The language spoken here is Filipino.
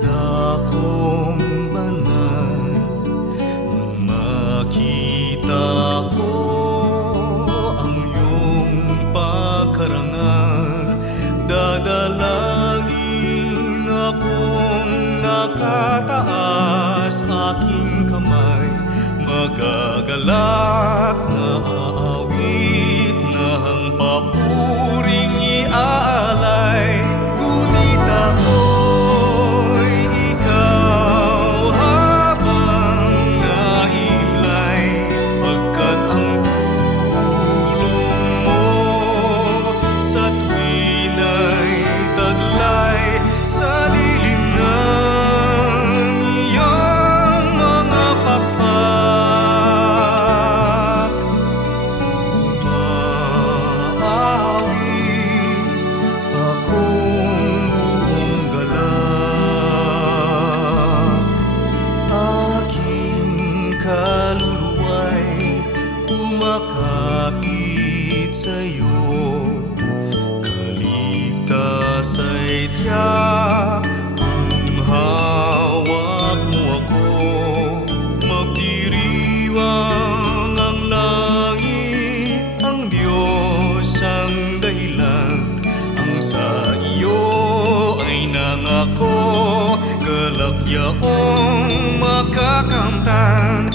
dakong banal, nang makita ko ang iyong pagkarangal, dadalangin akong nakataas, aking kamay magagalak na aawit ng papuring iaalay. Ngunit ako'y ikaw habang naimlay, pagkat ang tulong mo sa tuwina'y taglay sa lilim ng iyong mga pakpak. Umaawit akong buong galak, aking kaluluwa'y tumakapit sa'yo. Kaligtas ay tiyak kung hawak mo ako, magdiriwang ang langit, ang Diyos ang dahilan, ang sa iyo ay nangako, galak yaong makakamtan.